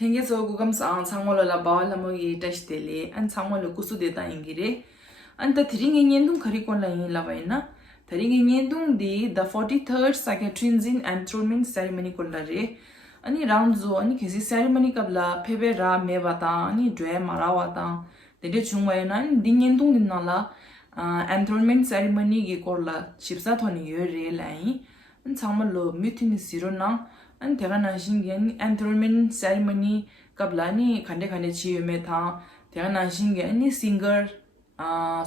Lenge so gugam sang sangwala la bawa la mo ye tash dele an sangwala kusu deta ingire an ta thiring ngendung khari kon la yin la baina thiring ngendung di the 43rd psychiatrinzin enthronement ceremony kon la re ani round zo ani kisi ceremony kabla phebe ra me bata ani dwe mara wata de chungwa na ding ngendung din na la enthronement ceremony gi korla chipsa thoni ye re lai an sangwala mutini siro na an tega na shingen enthronement ceremony kablani khande khande chi me tha tega na shingen ani singer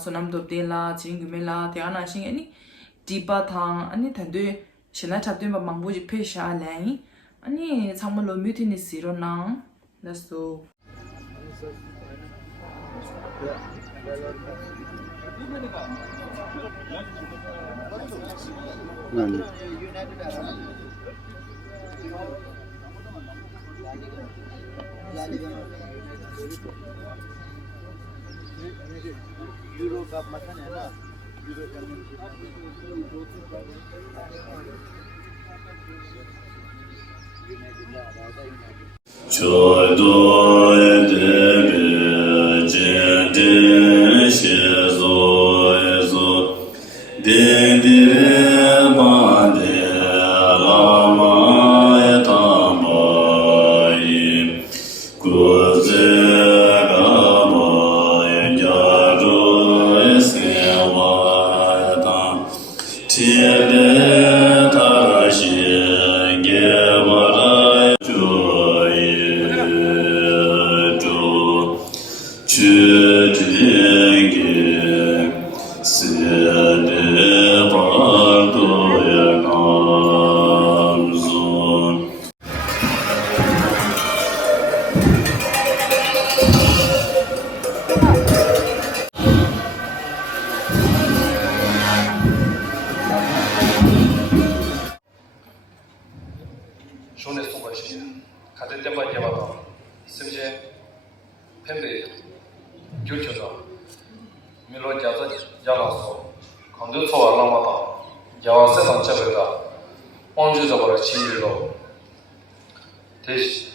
sonam dobde la chingme la tega na shingen ani tipa tha ani thande shina chatwe ba mangbu ji phe sha lai ani changmalo mutini siro na naso euro का mutton है ना euro का 손에 쏘가시 같은 때만 잡아도 심지어 팬들이 교체도 밀로 잡아 잡아서 건조소 알람마다 야와세상 잡아다 언제 잡아라 진리로 대시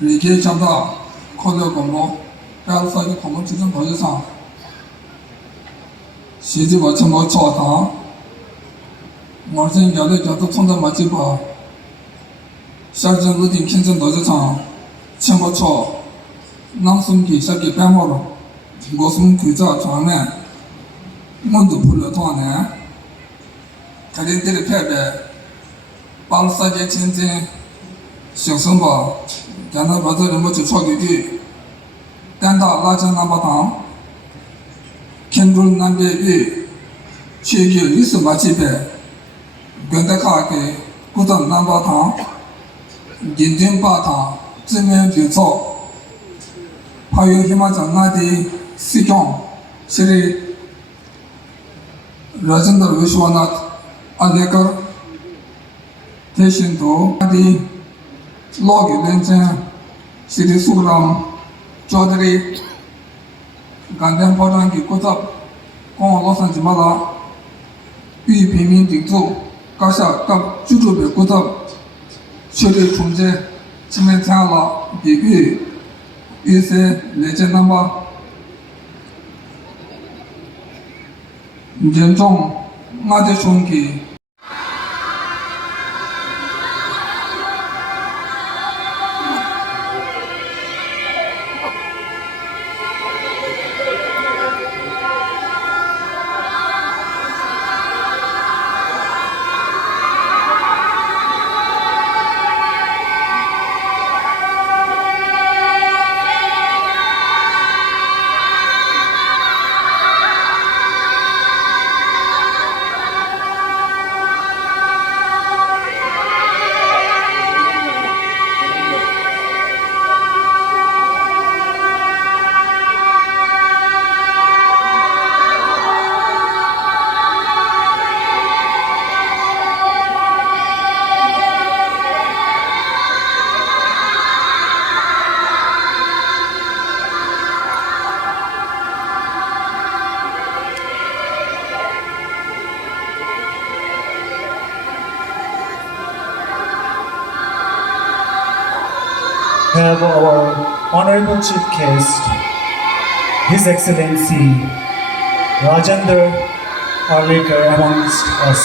理解强大，靠着广播，第二赛季广播之争跑一场，实际我全部操堂，我先要的叫做冲着马几把，下阵路顶拼争跑一场，全部操，囊松给下给办好了，我从口罩传来，我都不了多呢，他的这个派别，把赛季签证。小生吧，让他把这人物就抄给去，但他拉江南巴堂，天中南边域，去有历史马几边，跟他卡给古镇南巴堂，银针巴堂，正面就抄，还有什么在那的西藏，这里，热情的维斯瓦纳，阿列克，天心图，那的。लॉग इलेंचन Shri सुग्राम Chaudhary Gandhian पौधान की कुतब कौन Lawson जिमाला P पीमिन दिक्तो काशा कब चुचु बे कुतब श्री चुंजे चिमें चाला बिबी इसे लेचे नंबर जनजों मादे चुंकी have our Honorable Chief Guest, His Excellency Rajendra Arlikar amongst us.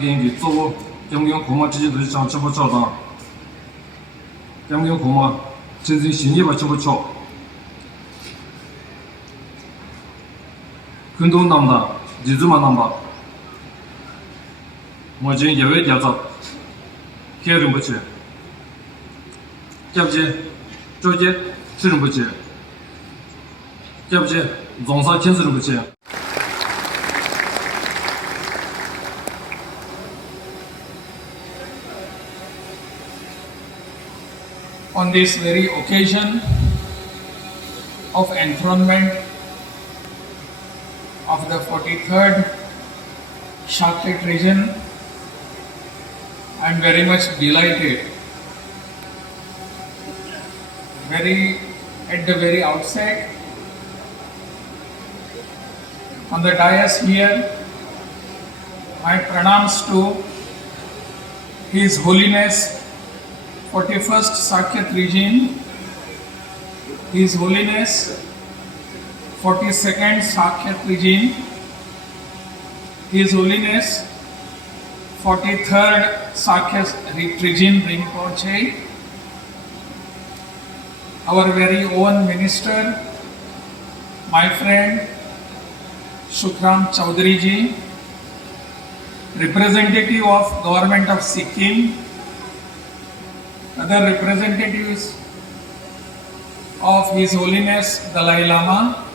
경기做경경 고마 지지들이 장 접어 쳐다 경경 고마 진진 신이 봐 접어 쳐 근동 남다 지즈마 남바 뭐진 예외 야자 개름不去 잡지 조제 쓰는 不去 잡지总사牵쓰는 不去 On this very occasion of enthronement of the 43rd Shakti region, I am very much delighted. At the very outset, on the dais here, my pranams to His Holiness 41st Sakyat regime, His Holiness 42nd Sakyat regime, His Holiness 43rd Sakyat regime Rinpoche, our very own minister, my friend Shukram Chaudhary ji, representative of Government of Sikkim, other representatives of His Holiness Dalai Lama,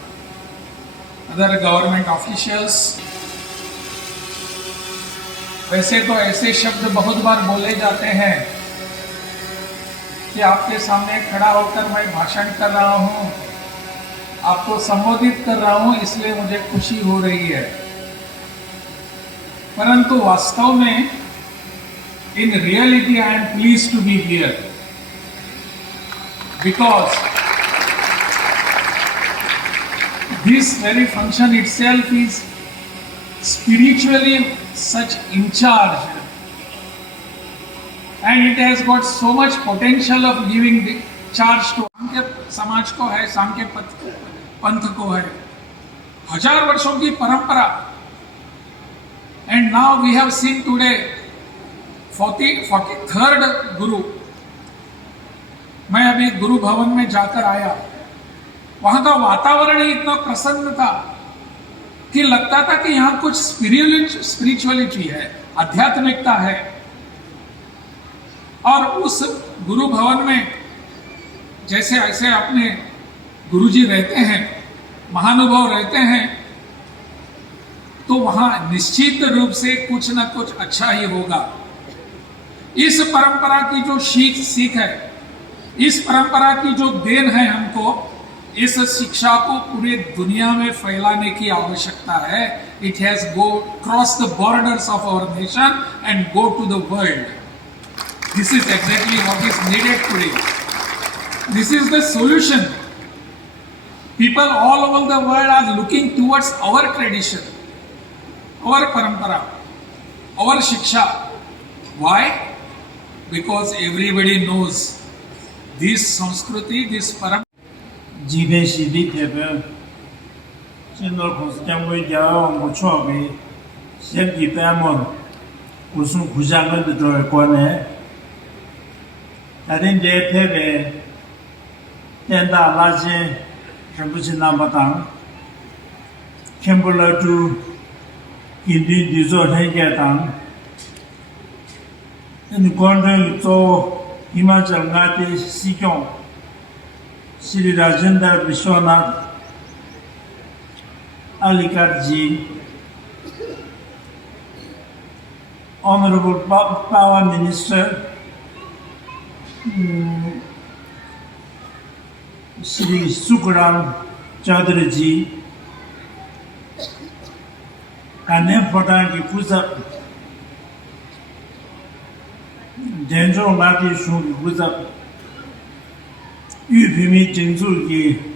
other government officials. वैसे तो ऐसे शब्द बहुत बार बोले जाते हैं कि आपके सामने खड़ा होकर मैं भाषण कर रहा हूँ, आपको संबोधित कर रहा हूँ, इसलिए मुझे खुशी हो रही है। परंतु वास्तव में in reality I am pleased to be here because this very function itself is spiritually such in charge and it has got so much potential of giving the charge to सांख्य समाज को है, सांख्य पंथ को है, 1000 वर्षों की परंपरा and now we have seen today 43rd गुरु। मैं अभी गुरु भवन में जाकर आया, वहां का वातावरण ही इतना प्रसन्न था कि लगता था कि यहाँ कुछ स्पिरिचुअलिटी है, आध्यात्मिकता है। और उस गुरु भवन में जैसे ऐसे अपने गुरुजी रहते हैं, महानुभाव रहते हैं, तो वहां निश्चित रूप से कुछ न कुछ अच्छा ही होगा। इस परंपरा की जो सीख है, इस परंपरा की जो देन है हमको, इस शिक्षा को पूरे दुनिया में फैलाने की आवश्यकता है। It has go cross the borders of our nation and go to the world. This is exactly what is needed today. This is the solution. People all over the world are looking towards our tradition, our parampara, our shiksha. Why? Because everybody knows this Sanskriti, this Param. Jibe Shidi Tebe, Chinor Kostamwe Jao, Mochobe, Shepki Pamon, Kusun Kujaga the Dorkone, Adin de Tebe, Tenda Laje, Rinpoche Nambatang, Kembala to Indi Dizo Hengatang, and the Gondel to Himachal Ngati Sikyon, Sri Rajendra Vishwanath, Alikarji, Honorable Power Minister, Sri Sukaram Chaudhary ji, Kanem Patan ki Kuzap, Denjo Ngati Shung ki Kuzap, Yu Pimi Jingzul ki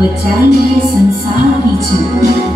बचाएंगे संसार की छवि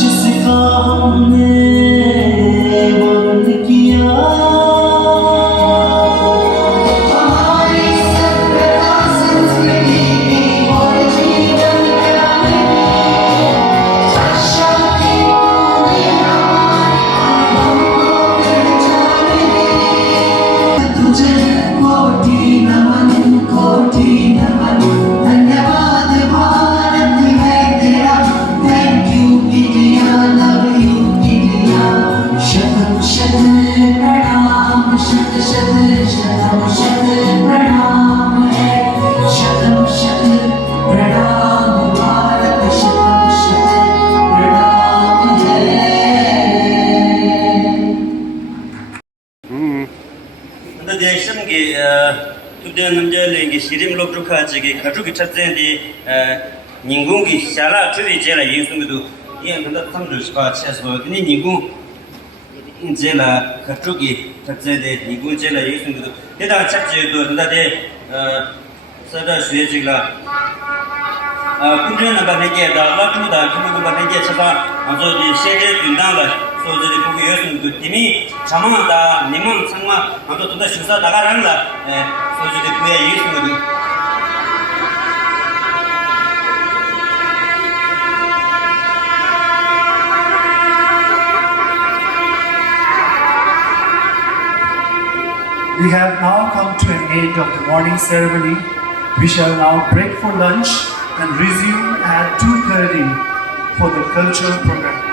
जिसका हमने बंद किया हमारी सभ्यता संस्कृति और जीवन प्यारे शांति तुझे कोटि नमन धन्यवाद भारत है तेरा thank you India love you India शतम शत प्रणाम शत शत शतम शत प्रणाम है शतम शत प्रणाम भारत शतम शत प्रणाम है 근데 대신에 tuddee namjaa lengi shirim lopru khaachigi khatuki chatzendi ningungi shala chuvi jela yinsungidu yen kanda tamdu shpa chaswa dini ningung jela khatuki chatzendi ningung jela yinsungidu deda chakchido dada de sada shwe jigla kundre namba nege da latu da kumugu ba nege chapa anzo di shede dindangla 소들이 보고 여성도 팀이 자만하다 님은 상마 아도 또 수사 나가란다 소들이 구해 예수도 We have now come to an end of the morning ceremony. We shall now break for lunch and resume at 2:30 for the cultural program.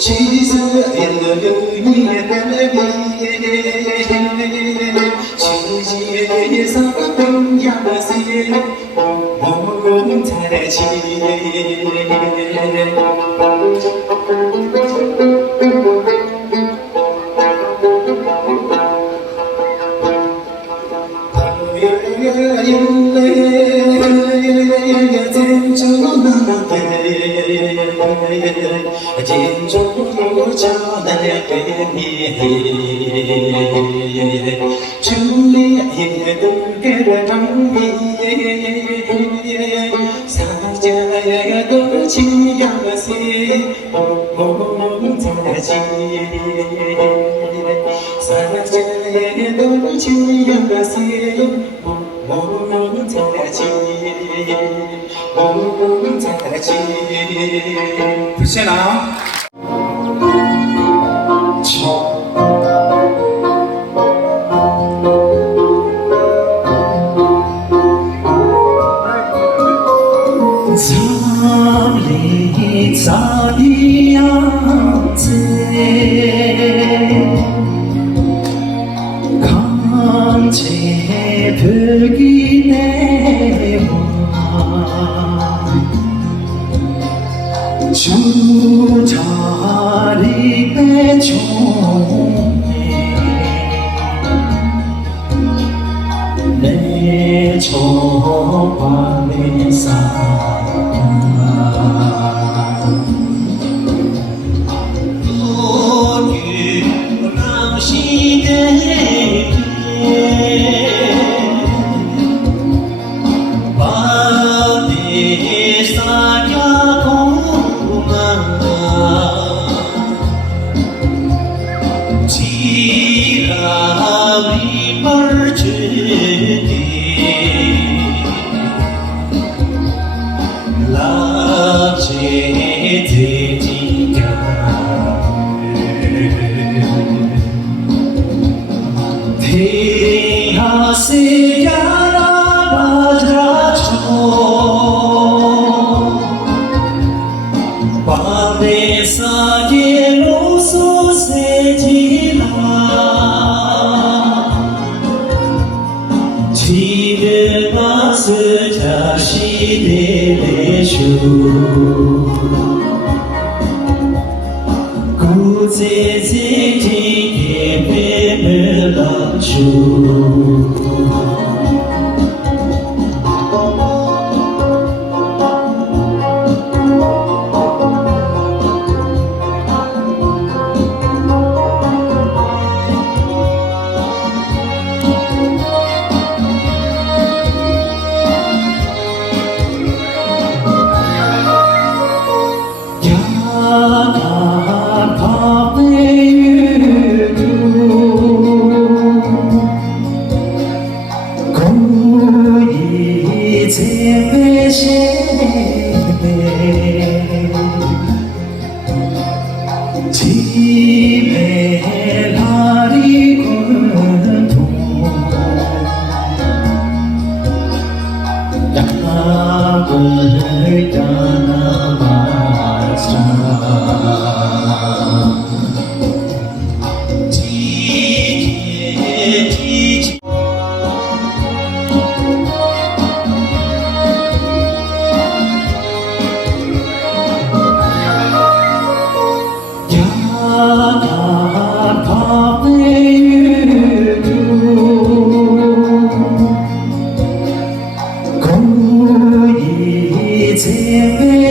Jesus, 现场。 Take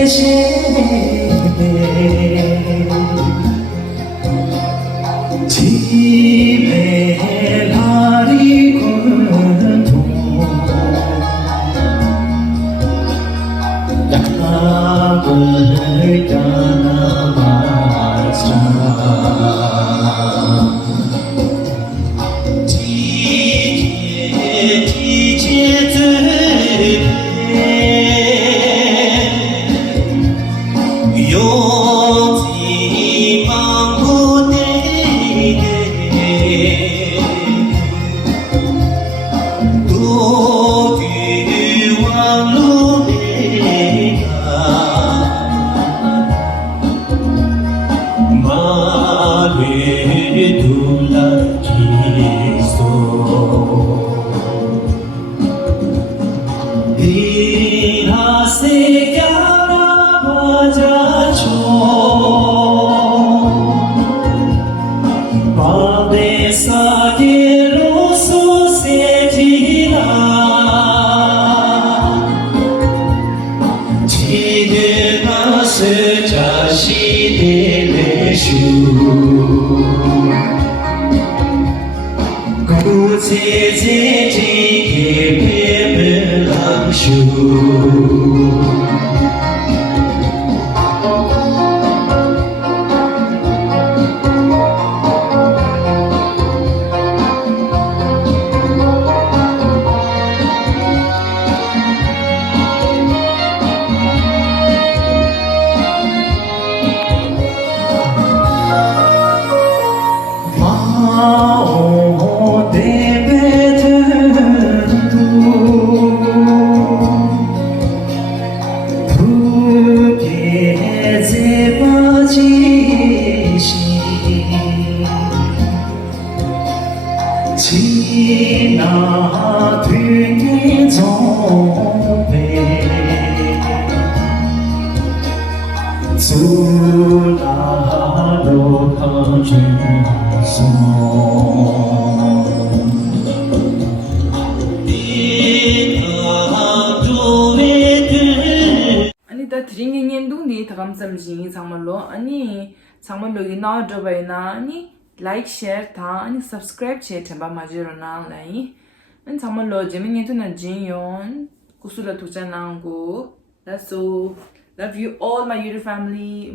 धीरा से ग्यारह बजा छो बादे सागे Roseau से धीरा 지는 것을 자신의 내슈 구제제지게 뱀을 랑슈 마오 데베든두 부게 제바지시 지나 되게 정배 주라로 가주소 아니 다 드링이 년동디 다감sam지 상말로 아니 상말로 이나 드바이나 아니 like share 다 아니 subscribe 체 템바 마지로나 라이 안 상말로 제민이도나 진yon kusula tujanango that's so love you all my YouTube family